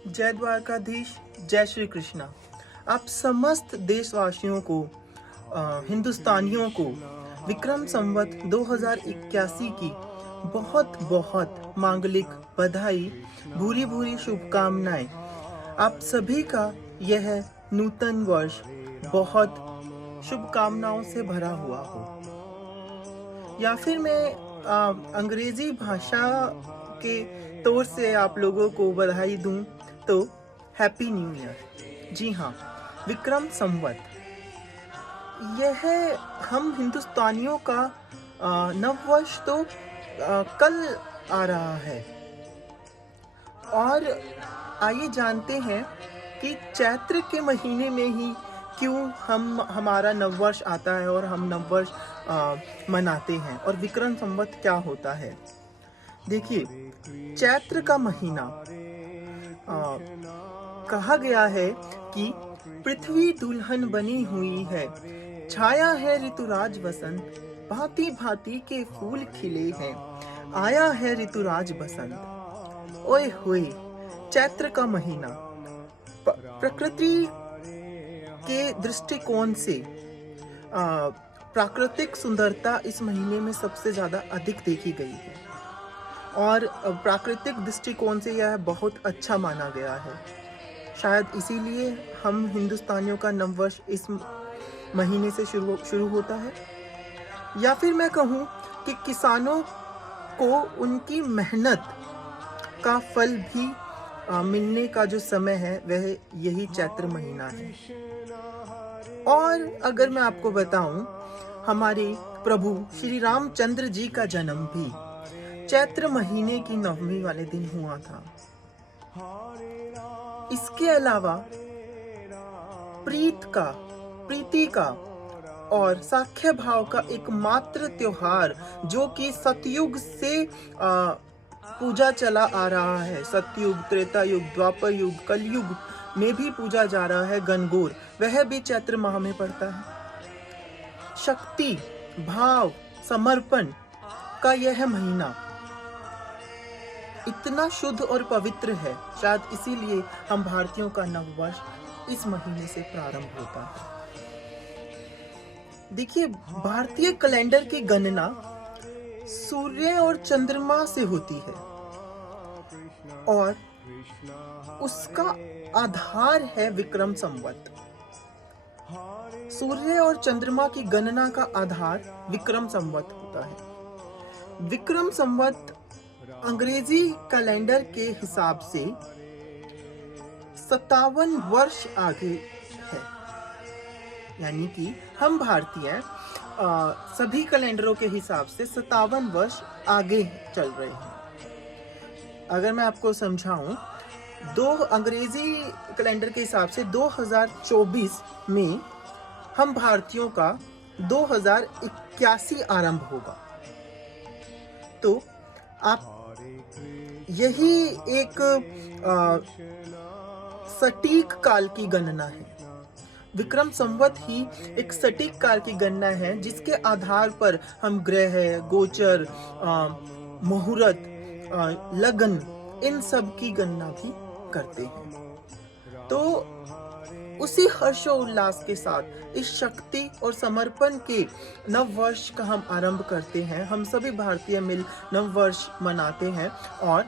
जय द्वारकाधीश, जय श्री कृष्णा। आप समस्त देशवासियों को, हिंदुस्तानियों को विक्रम संवत 2081 की बहुत बहुत मांगलिक बधाई, भूरी भूरी शुभकामनाएं। आप सभी का यह नूतन वर्ष बहुत शुभकामनाओं से भरा हुआ हो। या फिर मैं अंग्रेजी भाषा के तौर से आप लोगों को बधाई दूं तो हैप्पी न्यू ईयर। जी हाँ, विक्रम संवत, यह हम हिंदुस्तानियों का नववर्ष तो कल आ रहा है। और आइए जानते हैं कि चैत्र के महीने में ही क्यों हमारा नववर्ष आता है और हम नववर्ष मनाते हैं, और विक्रम संवत क्या होता है। देखिए, चैत्र का महीना कहा गया है कि पृथ्वी दुल्हन बनी हुई है, छाया है ऋतुराज वसंत, भांति भांति के फूल खिले हैं, आया है ऋतुराज बसंत। ओए होए, चैत्र का महीना प्रकृति के दृष्टिकोण से प्राकृतिक सुंदरता इस महीने में सबसे ज्यादा अधिक देखी गई है, और प्राकृतिक दृष्टिकोण से यह बहुत अच्छा माना गया है। शायद इसीलिए हम हिंदुस्तानियों का नववर्ष इस महीने से शुरू होता है। या फिर मैं कहूँ कि किसानों को उनकी मेहनत का फल भी मिलने का जो समय है वह यही चैत्र महीना है। और अगर मैं आपको बताऊं, हमारे प्रभु श्री रामचंद्र जी का जन्म भी चैत्र महीने की नवमी वाले दिन हुआ था। इसके अलावा प्रीति का और साख्य भाव का एकमात्र त्योहार जो कि सतयुग से पूजा चला आ रहा है, सतयुग, त्रेता युग, द्वापर युग, कलयुग में भी पूजा जा रहा है, गणगौर, वह भी चैत्र माह में पड़ता है। शक्ति, भाव, समर्पण का यह महीना इतना शुद्ध और पवित्र है, शायद इसीलिए हम भारतीयों का नववर्ष इस महीने से प्रारंभ होता है। देखिए, भारतीय कैलेंडर की गणना सूर्य और चंद्रमा से होती है, और उसका आधार है विक्रम संवत। सूर्य और चंद्रमा की गणना का आधार विक्रम संवत होता है। विक्रम संवत अंग्रेजी कैलेंडर के हिसाब से 57 वर्ष आगे है, यानी कि हम भारतीय सभी कैलेंडरों के हिसाब से 57 वर्ष आगे चल रहे हैं। अगर मैं आपको समझाऊं, अंग्रेजी कैलेंडर के हिसाब से 2024 में हम भारतीयों का 2081 आरंभ होगा। तो आप यही एक सटीक काल की गणना है। विक्रम संवत ही एक सटीक काल की गणना है जिसके आधार पर हम ग्रह, गोचर, मुहूर्त, लगन, इन सब की गणना भी करते हैं। तो उसी हर्षोल्लास के साथ इस शक्ति और समर्पण के नववर्ष का हम आरंभ करते हैं। हम सभी भारतीय मिल नववर्ष मनाते हैं, और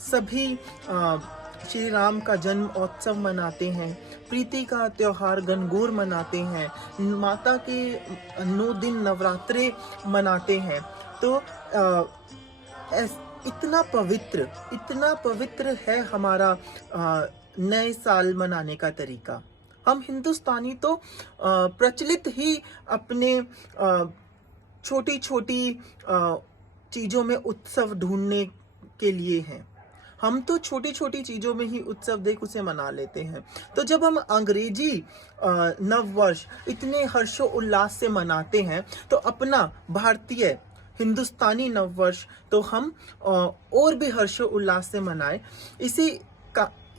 सभी श्री राम का जन्म उत्सव मनाते हैं, प्रीति का त्योहार गणगौर मनाते हैं, माता के 9 दिन नवरात्रे मनाते हैं। तो इतना पवित्र है हमारा नए साल मनाने का तरीका। हम हिंदुस्तानी तो प्रचलित ही अपने छोटी छोटी चीजों में उत्सव ढूंढने के लिए हैं। हम तो छोटी छोटी चीजों में ही उत्सव देख उसे मना लेते हैं। तो जब हम अंग्रेजी नववर्ष इतने हर्षो उल्लास से मनाते हैं, तो अपना भारतीय हिंदुस्तानी नववर्ष तो हम और भी हर्षो उल्लास से मनाएं।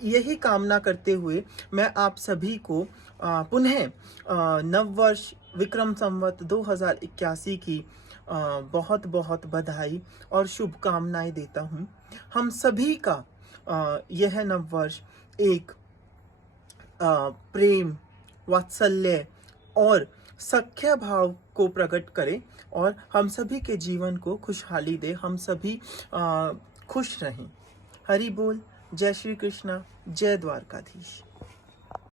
यही कामना करते हुए मैं आप सभी को पुनः नववर्ष विक्रम संवत 2081 की बहुत बहुत बधाई और शुभकामनाएं देता हूं। हम सभी का यह नववर्ष एक प्रेम, वात्सल्य और सख्य भाव को प्रकट करे और हम सभी के जीवन को खुशहाली दे, हम सभी खुश रहें। हरि बोल। जय श्री कृष्णा। जय द्वारकाधीश।